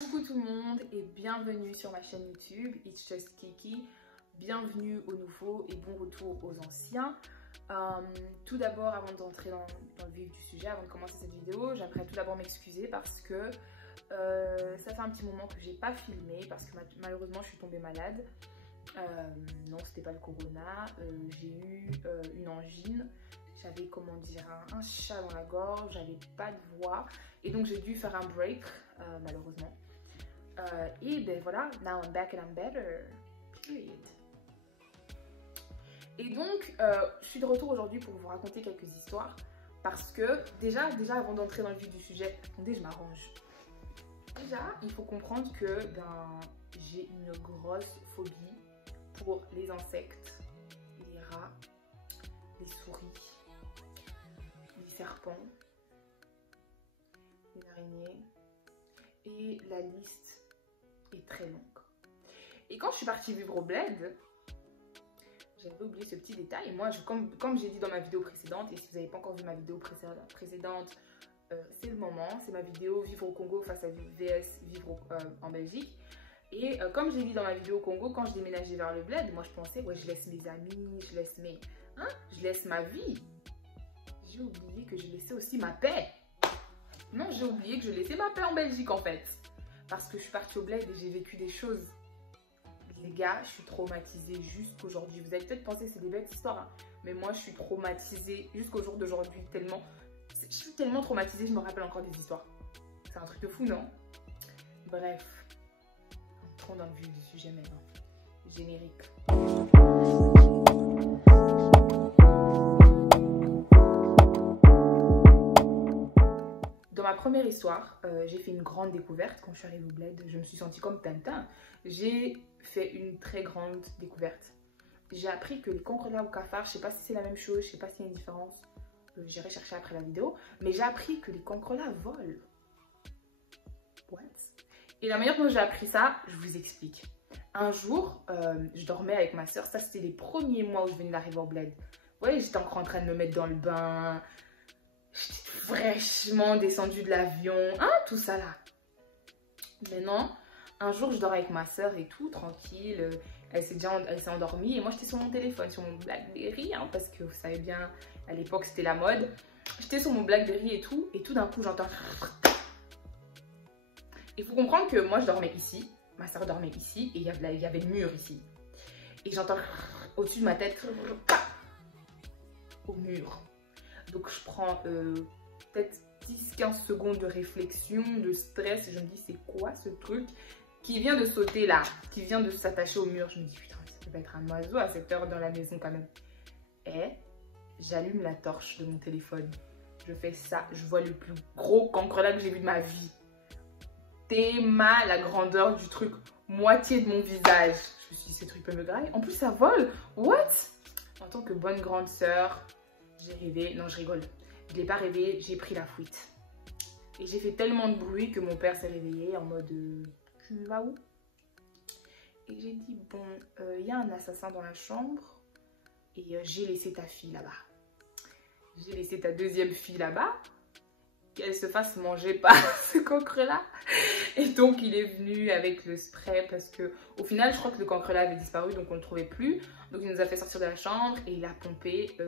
Coucou tout le monde et bienvenue sur ma chaîne YouTube It's Just Kiki. Bienvenue aux nouveaux et bon retour aux anciens. Tout d'abord, avant d'entrer dans le vif du sujet, avant de commencer cette vidéo, j'aimerais tout d'abord m'excuser parce que ça fait un petit moment que j'ai pas filmé parce que malheureusement je suis tombée malade. Non, c'était pas le corona, j'ai eu une angine. J'avais, comment dire, un chat dans la gorge, j'avais pas de voix et donc j'ai dû faire un break, malheureusement. Et ben voilà, now I'm back and I'm better, period. Et donc, je suis de retour aujourd'hui pour vous raconter quelques histoires parce que déjà avant d'entrer dans le vif du sujet, attendez, je m'arrange. Déjà, il faut comprendre que j'ai une grosse phobie pour les insectes, les rats, les souris, les serpents, les araignées, et la liste est très longue. Et quand je suis partie vivre au bled, j'avais oublié ce petit détail. Moi, comme j'ai dit dans ma vidéo précédente, et si vous n'avez pas encore vu ma vidéo précédente, c'est le moment, c'est ma vidéo Vivre au Congo face à VS Vivre en Belgique. Et comme j'ai dit dans ma vidéo au Congo, quand je déménageais vers le bled, moi je pensais, ouais, je laisse mes amis, je laisse ma vie. J'ai oublié que je laissais aussi ma paix. Non, j'ai oublié que je laissais ma paix en Belgique en fait. Parce que je suis partie au bled et j'ai vécu des choses. Les gars, je suis traumatisée jusqu'aujourd'hui. Vous allez peut-être penser que c'est des bêtes histoires, hein, mais moi je suis traumatisée jusqu'au jour d'aujourd'hui. Je suis tellement traumatisée, je me rappelle encore des histoires. C'est un truc de fou, non? Bref, entrons dans le vif du sujet maintenant. Générique. Dans ma première histoire, j'ai fait une grande découverte quand je suis arrivée au bled. Je me suis sentie comme Tintin. J'ai fait une très grande découverte. J'ai appris que les concrelats ou cafards, je ne sais pas si c'est la même chose, je ne sais pas s'il y a une différence. J'irai chercher après la vidéo. Mais j'ai appris que les concrelats volent. What? Et la manière dont j'ai appris ça, je vous explique. Un jour, je dormais avec ma soeur. Ça, c'était les premiers mois où je venais d'arriver au bled. Vous voyez, j'étais encore en train de me mettre dans le bain. J'étais fraîchement descendue de l'avion. Hein, tout ça là. Maintenant, un jour, je dors avec ma soeur et tout, tranquille. Elle s'est endormie et moi, j'étais sur mon téléphone, sur mon Blackberry, hein, parce que vous savez bien, à l'époque, c'était la mode. J'étais sur mon Blackberry et tout d'un coup, j'entends... Il faut comprendre que moi, je dormais ici, ma soeur dormait ici et il y avait le mur ici. Et j'entends au-dessus de ma tête, au mur. Donc, je prends peut-être 10-15 secondes de réflexion, de stress. Et je me dis, c'est quoi ce truc qui vient de sauter là, qui vient de s'attacher au mur? Je me dis, putain, ça peut pas être un oiseau à cette heure dans la maison quand même. Et j'allume la torche de mon téléphone. Je fais ça, je vois le plus gros cancrelat que j'ai vu de ma vie. La grandeur du truc, moitié de mon visage. Je me suis dit, ce truc peut me grailler. En plus, ça vole. What? En tant que bonne grande sœur, j'ai rêvé. Non, je rigole. Je ne l'ai pas rêvé, j'ai pris la fuite. Et j'ai fait tellement de bruit que mon père s'est réveillé en mode tu vas où? Et j'ai dit, bon, il y a un assassin dans la chambre et j'ai laissé ta fille là-bas. J'ai laissé ta deuxième fille là-bas. Qu'elle se fasse manger par ce cancrelat. Et donc il est venu avec le spray parce que au final je crois que le cancrelat avait disparu donc on ne le trouvait plus. Donc il nous a fait sortir de la chambre et il a pompé ça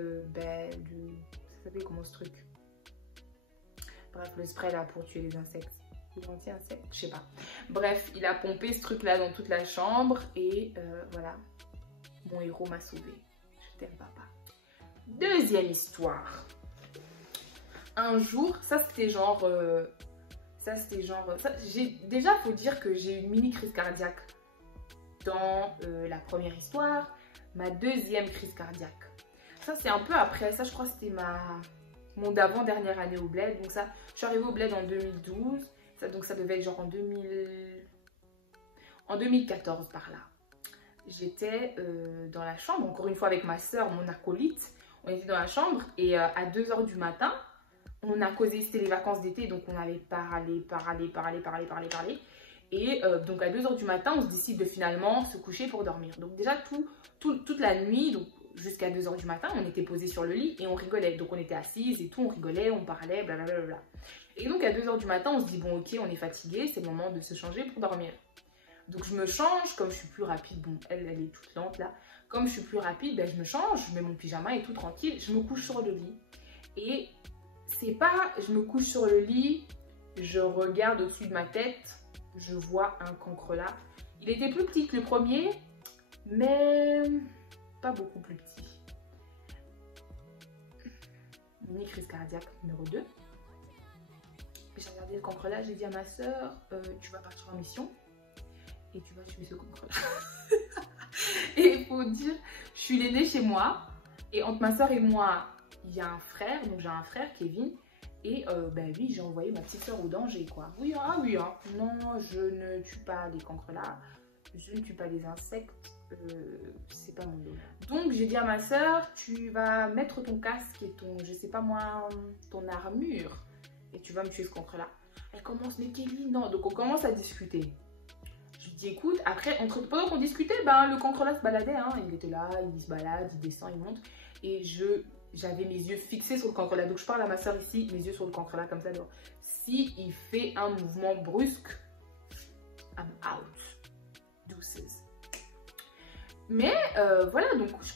s'appelle comment ce truc? Bref, le spray là pour tuer les insectes. Les anti-insectes, je sais pas. Bref, il a pompé ce truc là dans toute la chambre et voilà. Mon héros m'a sauvée. Je t'aime papa. Deuxième histoire. Un jour, déjà, faut dire que j'ai eu une mini crise cardiaque dans la première histoire, ma deuxième crise cardiaque. Ça, c'est un peu après, ça, je crois que c'était mon d'avant-dernière année au bled. Donc ça, je suis arrivée au bled en 2012, donc ça devait être genre en 2014 par là. J'étais dans la chambre, encore une fois avec ma soeur, mon acolyte. On était dans la chambre et à 2 h du matin, on a causé, c'était les vacances d'été, donc on avait parlé. Et donc à 2 h du matin, on se décide de finalement se coucher pour dormir. Donc déjà toute la nuit, donc jusqu'à 2 h du matin, on était posés sur le lit et on rigolait. Donc on était assises et tout, on rigolait, on parlait, blablabla. Et donc à 2 h du matin, on se dit bon ok, on est fatigué, c'est le moment de se changer pour dormir. Donc je me change, comme je suis plus rapide, bon elle est toute lente là. Comme je suis plus rapide, ben, je me change, je mets mon pyjama et tout tranquille, je me couche sur le lit. Et c'est pas, je me couche sur le lit, je regarde au-dessus de ma tête, je vois un cancrelat. Il était plus petit que le premier, mais pas beaucoup plus petit. Mini crise cardiaque numéro 2. J'ai regardé le cancrelat, j'ai dit à ma soeur, tu vas partir en mission et tu vas tuer ce cancrelat. Et il faut dire, je suis l'aînée chez moi et entre ma soeur et moi, il y a un frère, donc j'ai un frère, Kevin, et ben oui, j'ai envoyé ma petite soeur au danger, quoi. Oui, ah oui, hein. Non, je ne tue pas les cancrelats, je ne tue pas les insectes, c'est pas mon domaine. Donc j'ai dit à ma soeur, tu vas mettre ton casque et ton, je sais pas moi, ton armure, et tu vas me tuer ce cancrelat. Elle commence, mais Kevin, non. Donc on commence à discuter. Je lui dis, écoute, après, pendant qu'on discutait, ben, le cancrelat se baladait, hein. Il était là, il se balade, il descend, il monte. Et j'avais mes yeux fixés sur le cancrelat. Donc je parle à ma soeur ici, mes yeux sur le cancrelat, comme ça. Si il fait un mouvement brusque, I'm out. Deuces. Mais voilà, donc je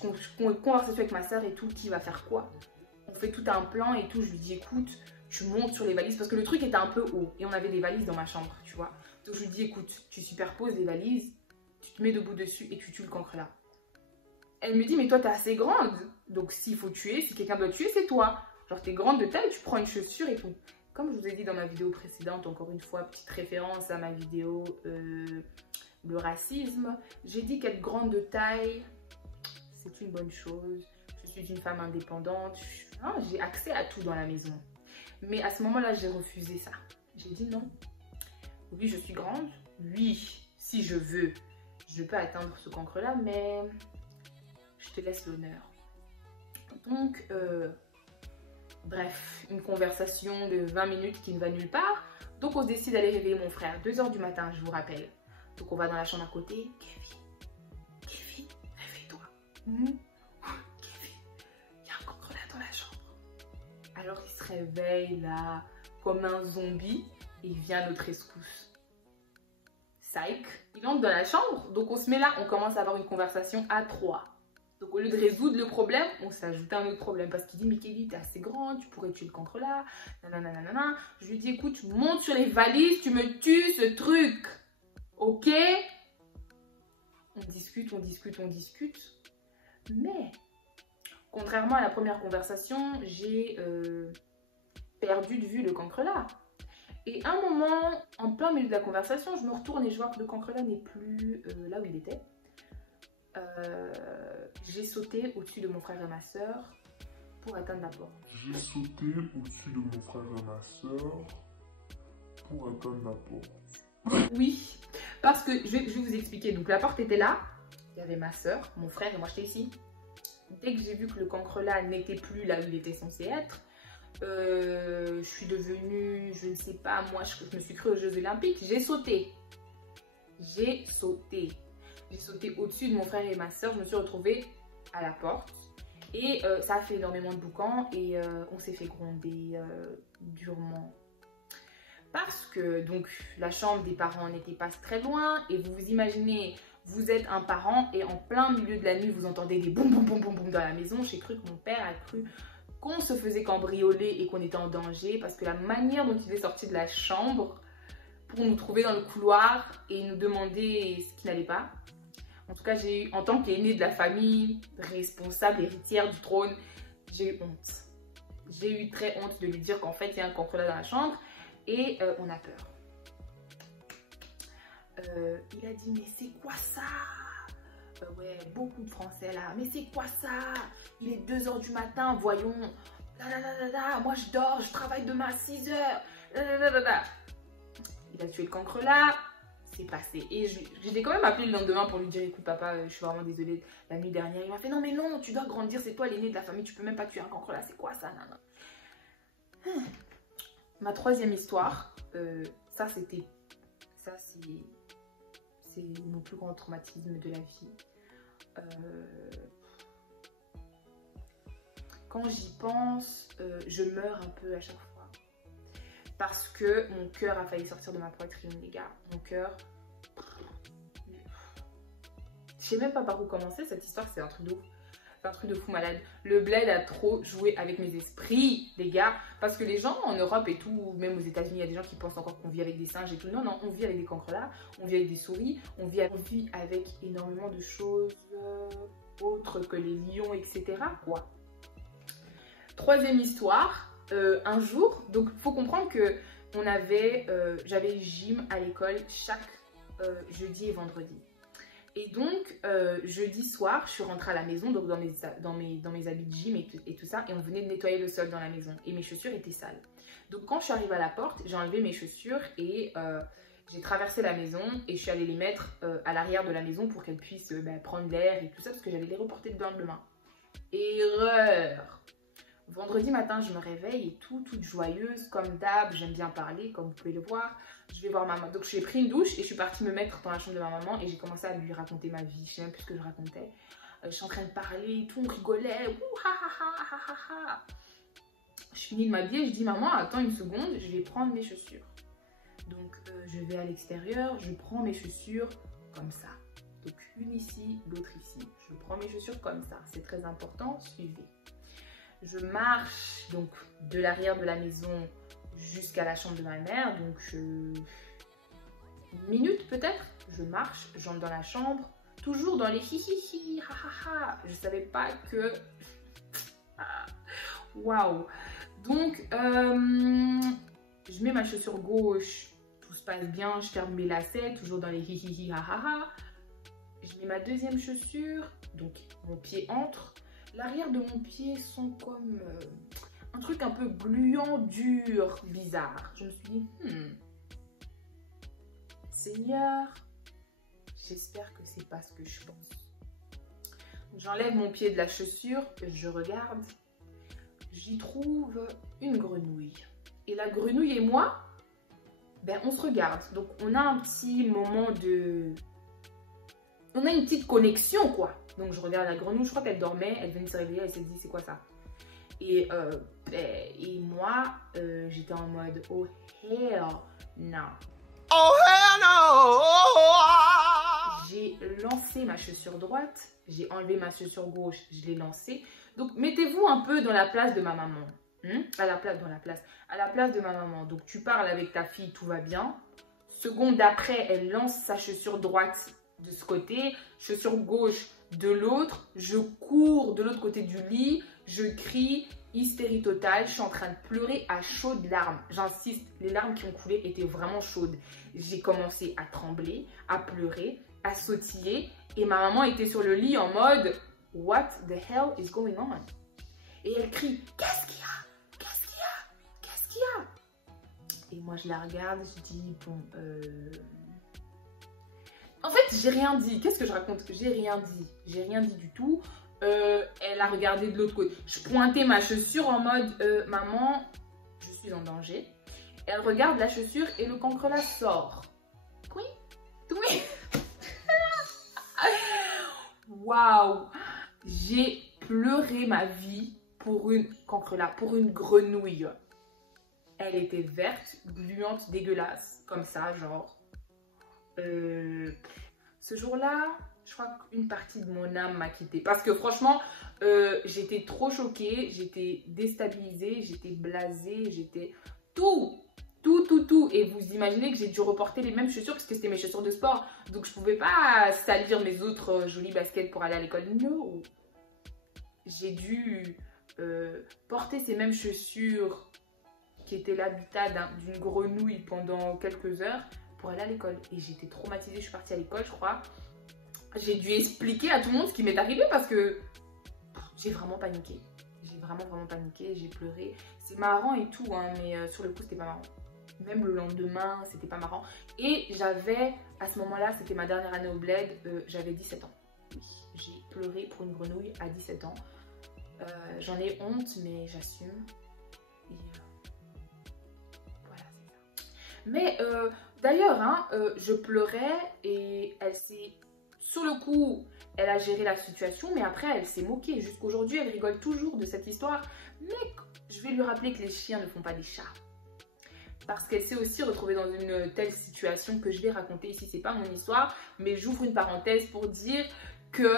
conversation avec ma soeur et tout, qui va faire quoi. On fait tout un plan et tout. Je lui dis, écoute, tu montes sur les valises, parce que le truc était un peu haut. Et on avait des valises dans ma chambre, tu vois. Donc je lui dis, écoute, tu superposes les valises, tu te mets debout dessus et tu tues le cancrelat. Elle me dit, mais toi, t'es assez grande. Donc s'il faut tuer, si quelqu'un doit tuer, c'est toi. Genre, t'es grande de taille, tu prends une chaussure et tout. Comme je vous ai dit dans ma vidéo précédente, encore une fois, petite référence à ma vidéo le racisme. J'ai dit qu'être grande de taille, c'est une bonne chose. Je suis une femme indépendante. J'ai accès à tout dans la maison. Mais à ce moment-là, j'ai refusé ça. J'ai dit non. Oui, je suis grande. Oui, si je veux, je peux atteindre ce cancre-là, mais je te laisse l'honneur. Donc, bref, une conversation de 20 minutes qui ne va nulle part. Donc, on se décide d'aller réveiller mon frère. 2 h du matin, je vous rappelle. Donc, on va dans la chambre à côté. Kevin, réveille-toi. Kevin, il y a un cancre-là dans la chambre. Alors, il se réveille là, comme un zombie. Et il vient à notre rescousse. Psych. Il entre dans la chambre, donc on se met là, on commence à avoir une conversation à 3. Donc au lieu de résoudre le problème, on s'ajoute un autre problème. Parce qu'il dit, mais Kelly, t'es assez grande, tu pourrais tuer le cancre là. Nanana. Je lui dis, écoute, monte sur les valises, tu me tues ce truc. Ok? On discute. Mais, contrairement à la première conversation, j'ai perdu de vue le cancre là. Et à un moment, en plein milieu de la conversation, je me retourne et je vois que le cancre-là n'est plus là où il était. J'ai sauté au-dessus de mon frère et ma soeur pour atteindre la porte. J'ai sauté au-dessus de mon frère et ma soeur pour atteindre la porte. Oui, parce que je vais vous expliquer. Donc la porte était là, il y avait ma soeur, mon frère et moi j'étais ici. Dès que j'ai vu que le cancre-là n'était plus là où il était censé être, je suis devenue, je ne sais pas, moi je me suis cru aux Jeux Olympiques, j'ai sauté au-dessus de mon frère et ma soeur, je me suis retrouvée à la porte et ça a fait énormément de boucan et on s'est fait gronder durement parce que donc la chambre des parents n'était pas très loin et vous vous imaginez, vous êtes un parent et en plein milieu de la nuit vous entendez des boum boum boum boum boum dans la maison. J'ai cru que mon père a cru qu'on se faisait cambrioler et qu'on était en danger parce que la manière dont il est sorti de la chambre pour nous trouver dans le couloir et nous demander ce qui n'allait pas. En tout cas, j'ai eu, en tant qu'aînée de la famille, responsable, héritière du trône, j'ai eu honte. J'ai eu très honte de lui dire qu'en fait, il y a un cancre-là dans la chambre et on a peur. Il a dit, mais c'est quoi ça? Ouais, beaucoup de Français là. Mais c'est quoi ça? Il est 2 h du matin, voyons. Moi je dors, je travaille demain à 6 h. Il a tué le cancre là, c'est passé. Et j'ai quand même appelé le lendemain pour lui dire, écoute papa, je suis vraiment désolée, la nuit dernière. Il m'a fait, non mais non, tu dois grandir, c'est toi l'aîné de la famille, tu peux même pas tuer un cancre là, c'est quoi ça? Ma troisième histoire, ça c'est mon plus grand traumatisme de la vie. quand j'y pense, je meurs un peu à chaque fois. Parce que mon cœur a failli sortir de ma poitrine, les gars. Mon cœur... Je sais même pas par où commencer, cette histoire, c'est un truc de ouf. C'est un truc de fou malade. Le bled a trop joué avec mes esprits, les gars. Parce que les gens en Europe et tout, même aux États-Unis, il y a des gens qui pensent encore qu'on vit avec des singes et tout. Non, non, on vit avec des cancrelats, on vit avec des souris, on vit avec énormément de choses autres que les lions, etc. quoi. Troisième histoire, un jour, donc il faut comprendre que j'avais gym à l'école chaque jeudi et vendredi. Et donc, jeudi soir, je suis rentrée à la maison, donc dans mes habits de gym et tout ça, et on venait de nettoyer le sol dans la maison. Et mes chaussures étaient sales. Donc, quand je suis arrivée à la porte, j'ai enlevé mes chaussures et j'ai traversé la maison et je suis allée les mettre à l'arrière de la maison pour qu'elles puissent prendre l'air et tout ça, parce que j'allais les reporter dedans le lendemain. Erreur! Vendredi matin, je me réveille et toute joyeuse, comme d'hab, j'aime bien parler, comme vous pouvez le voir. Je vais voir maman. Donc, j'ai pris une douche et je suis partie me mettre dans la chambre de ma maman et j'ai commencé à lui raconter ma vie. Je sais même plus ce que je racontais. Je suis en train de parler et tout, on rigolait. Ouh, ha, ha, ha, ha, ha. Je finis de m'habiller et je dis, maman, attends une seconde, je vais prendre mes chaussures. Donc, je vais à l'extérieur, je prends mes chaussures comme ça. Donc, une ici, l'autre ici. Je prends mes chaussures comme ça. C'est très important, suivez. Je marche donc de l'arrière de la maison jusqu'à la chambre de ma mère. Donc, une minute peut-être. Je marche, j'entre dans la chambre. Toujours dans les hi hi hi, ha ha ha. Je savais pas que... Waouh. Donc, je mets ma chaussure gauche. Tout se passe bien. Je ferme mes lacets. Toujours dans les hi hi hi, ha ha ha. Je mets ma deuxième chaussure. Donc, mon pied entre. L'arrière de mon pied sent comme un truc un peu gluant, dur, bizarre. Je me suis dit, Seigneur, j'espère que c'est pas ce que je pense. J'enlève mon pied de la chaussure, je regarde, j'y trouve une grenouille. Et la grenouille et moi, ben on se regarde. Donc on a un petit moment de... On a une petite connexion quoi. Donc je regarde la grenouille, je crois qu'elle dormait, elle venait de se réveiller, elle s'est dit c'est quoi ça? Et moi, j'étais en mode oh hell no. Oh hell no! J'ai lancé ma chaussure droite, j'ai enlevé ma chaussure gauche, je l'ai lancée. Donc mettez-vous un peu dans la place de ma maman. À la place de ma maman. Donc tu parles avec ta fille, tout va bien. Seconde d'après, elle lance sa chaussure droite de ce côté, chaussure gauche de l'autre, je cours de l'autre côté du lit, je crie, hystérie totale, je suis en train de pleurer à chaudes larmes. J'insiste, les larmes qui ont coulé étaient vraiment chaudes. J'ai commencé à trembler, à pleurer, à sautiller et ma maman était sur le lit en mode « What the hell is going on ?» Et elle crie « Qu'est-ce qu'il y a? Qu'est-ce qu'il y a? Qu'est-ce qu'il y a ?» Et moi je la regarde, je dis « Bon, En fait, j'ai rien dit. Qu'est-ce que je raconte? J'ai rien dit. J'ai rien dit du tout. Elle a regardé de l'autre côté. Je pointais ma chaussure en mode maman, je suis en danger. Elle regarde la chaussure et le cancrelat sort. Oui, oui. Waouh! J'ai pleuré ma vie pour une cancrelat, pour une grenouille. Elle était verte, gluante, dégueulasse, comme ça, genre. Ce jour-là, je crois qu'une partie de mon âme m'a quittée. Parce que franchement, j'étais trop choquée, j'étais déstabilisée, j'étais blasée, j'étais tout. Et vous imaginez que j'ai dû reporter les mêmes chaussures parce que c'était mes chaussures de sport. Donc je ne pouvais pas salir mes autres jolies baskets pour aller à l'école. Non. J'ai dû porter ces mêmes chaussures qui étaient l'habitat d'une grenouille pendant quelques heures pour aller à l'école. Et j'étais traumatisée, je suis partie à l'école, je crois. J'ai dû expliquer à tout le monde ce qui m'est arrivé parce que j'ai vraiment paniqué. J'ai vraiment paniqué, j'ai pleuré. C'est marrant et tout, hein, mais sur le coup, c'était pas marrant. Même le lendemain, c'était pas marrant. Et j'avais, à ce moment-là, c'était ma dernière année au bled, j'avais 17 ans. Oui, j'ai pleuré pour une grenouille à 17 ans. J'en ai honte, mais j'assume. Et voilà, c'est ça. Mais d'ailleurs, hein, je pleurais et elle s'est Sur le coup, elle a géré la situation, mais après, elle s'est moquée. Jusqu'aujourd'hui, elle rigole toujours de cette histoire. Mais je vais lui rappeler que les chiens ne font pas des chats. Parce qu'elle s'est aussi retrouvée dans une telle situation que je vais raconter ici. C'est pas mon histoire, mais j'ouvre une parenthèse pour dire que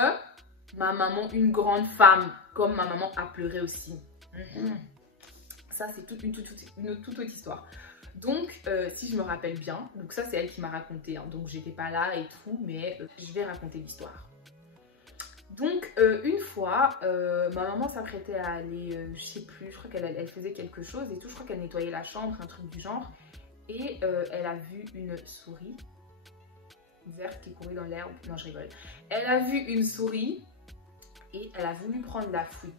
ma maman, une grande femme, comme ma maman a pleuré aussi. Ça, c'est une toute autre histoire. Donc, si je me rappelle bien, donc ça, c'est elle qui m'a raconté. Hein, donc, j'étais pas là et tout, mais je vais raconter l'histoire. Donc, une fois, ma maman s'apprêtait à aller, je sais plus, je crois qu'elle faisait quelque chose et tout. Je crois qu'elle nettoyait la chambre, un truc du genre. Et elle a vu une souris verte qui courait dans l'herbe. Non, je rigole. Elle a vu une souris et elle a voulu prendre la fuite.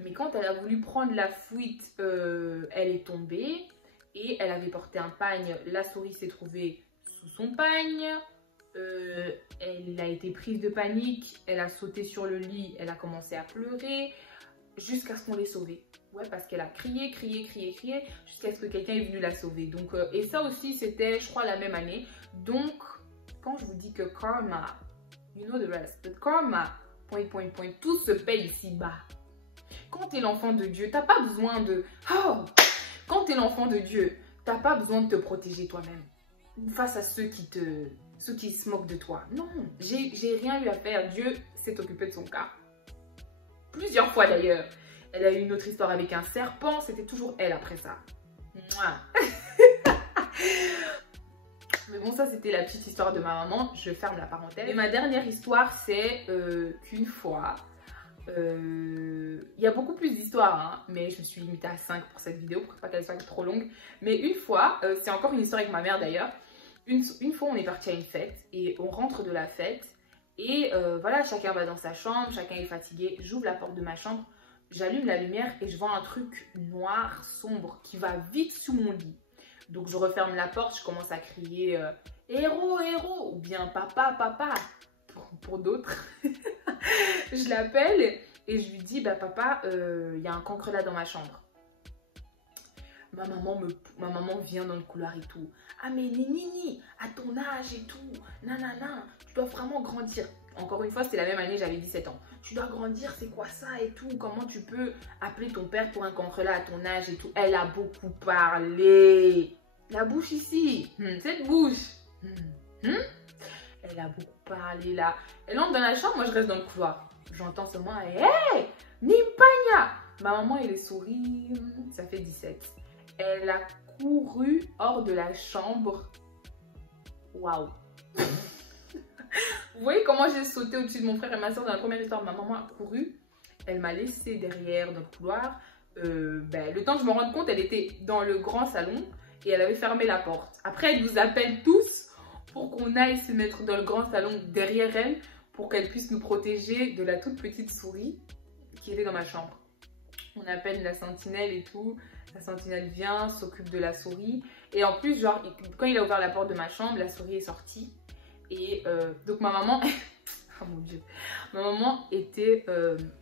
Mais quand elle a voulu prendre la fuite, elle est tombée et elle avait porté un pagne. La souris s'est trouvée sous son pagne. Elle a été prise de panique, elle a sauté sur le lit, elle a commencé à pleurer jusqu'à ce qu'on l'ait sauvée. Ouais, parce qu'elle a crié jusqu'à ce que quelqu'un est venu la sauver. Donc, et ça aussi, c'était, je crois, la même année. Donc, quand je vous dis que karma, you know the rest, but karma, tout se paye ici-bas. Quand tu es l'enfant de Dieu, t'as pas besoin de... Oh! Quand tu es l'enfant de Dieu, t'as pas besoin de te protéger toi-même face à ceux qui se moquent de toi. Non, j'ai rien eu à faire. Dieu s'est occupé de son cas. Plusieurs fois d'ailleurs. Elle a eu une autre histoire avec un serpent. C'était toujours elle après ça. Mais bon, ça c'était la petite histoire de ma maman. Je ferme la parenthèse. Et ma dernière histoire, c'est qu'une fois... Il y a beaucoup plus d'histoires, hein, mais je me suis limitée à 5 pour cette vidéo pour pas qu'elle soit trop longue. Mais une fois, c'est encore une histoire avec ma mère d'ailleurs. Une fois, on est parti à une fête et on rentre de la fête et voilà, chacun va dans sa chambre, chacun est fatigué. J'ouvre la porte de ma chambre, j'allume la lumière et je vois un truc noir, sombre qui va vite sous mon lit. Donc je referme la porte, je commence à crier héros, héros ou bien papa, papa pour d'autres. Je l'appelle et je lui dis bah papa, y a un cancrelat dans ma chambre. Ma maman vient dans le couloir et tout. Ah mais Nini, à ton âge et tout, nanana, tu dois vraiment grandir. Encore une fois, c'était la même année, j'avais 17 ans. Tu dois grandir, c'est quoi ça et tout? Comment tu peux appeler ton père pour un cancrelat à ton âge et tout? Elle a beaucoup parlé. La bouche ici, cette bouche. Elle a beaucoup parlé là. Elle entre dans la chambre, moi je reste dans le couloir. J'entends seulement hey, Nimpanya. Ma maman, elle est souris, ça fait 17. Elle a couru hors de la chambre. Waouh! Vous voyez comment j'ai sauté au-dessus de mon frère et ma soeur dans la première histoire? Ma maman a couru. Elle m'a laissé derrière dans le couloir. Le temps que je me rende compte, elle était dans le grand salon et elle avait fermé la porte. Après, elle nous appelle tous pour qu'on aille se mettre dans le grand salon derrière elle pour qu'elle puisse nous protéger de la toute petite souris qui était dans ma chambre. On appelle la sentinelle et tout. La sentinelle vient, s'occupe de la souris. Et en plus, genre, quand il a ouvert la porte de ma chambre, la souris est sortie. Et donc ma maman... oh mon Dieu. Ma maman était...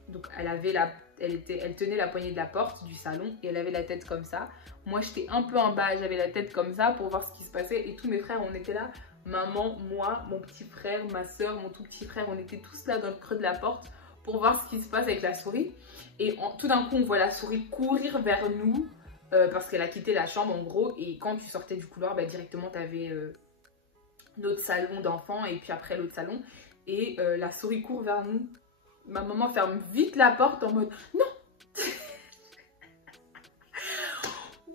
donc elle tenait la poignée de la porte du salon et elle avait la tête comme ça. Moi, j'étais un peu en bas, j'avais la tête comme ça pour voir ce qui se passait. Et tous mes frères, on était là. Maman, moi, mon petit frère, ma soeur, mon tout petit frère, on était tous là dans le creux de la porte pour voir ce qui se passe avec la souris. Et tout d'un coup, on voit la souris courir vers nous parce qu'elle a quitté la chambre en gros. Et quand tu sortais du couloir, directement, tu avais notre salon d'enfants et puis après l'autre salon. Et la souris court vers nous. Ma maman ferme vite la porte en mode « Non !»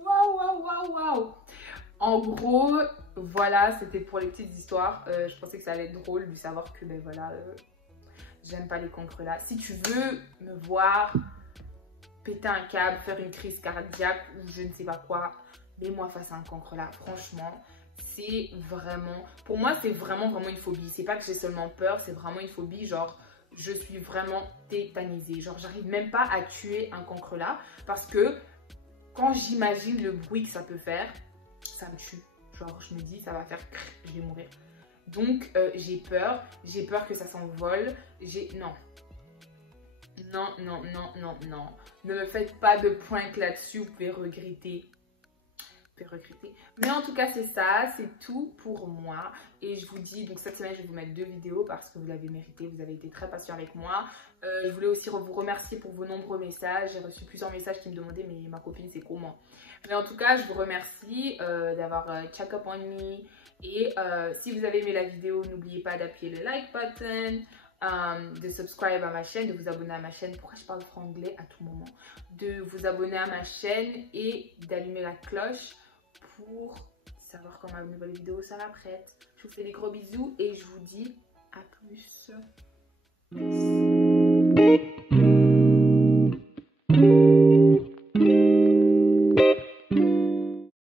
Waouh. En gros, voilà, c'était pour les petites histoires. Je pensais que ça allait être drôle de savoir que, j'aime pas les cancrelats. Si tu veux me voir péter un câble, faire une crise cardiaque ou je ne sais pas quoi, mets-moi face à un cancrelat. Franchement, c'est vraiment... Pour moi, c'est vraiment une phobie. C'est pas que j'ai seulement peur, c'est vraiment une phobie. Genre, je suis vraiment tétanisée. Genre, j'arrive même pas à tuer un cancrelat parce que quand j'imagine le bruit que ça peut faire, ça me tue. Genre, je me dis, ça va faire... je vais mourir. Donc, j'ai peur que ça s'envole. Non. Ne me faites pas de prank là-dessus, vous pouvez regretter. faire recruter. Mais en tout cas, c'est ça, c'est tout pour moi. Et je vous dis, donc cette semaine, je vais vous mettre 2 vidéos parce que vous l'avez mérité, vous avez été très patient avec moi. Je voulais aussi vous remercier pour vos nombreux messages. J'ai reçu plusieurs messages qui me demandaient, mais ma copine, c'est comment? Mais en tout cas, je vous remercie d'avoir check up on me. Et si vous avez aimé la vidéo, n'oubliez pas d'appuyer le like button, de subscribe à ma chaîne, de vous abonner à ma chaîne. Pourquoi je parle franglais à tout moment? De vous abonner à ma chaîne et d'allumer la cloche pour savoir quand ma nouvelle vidéo sera prête. Je vous fais des gros bisous et je vous dis à plus. Peace.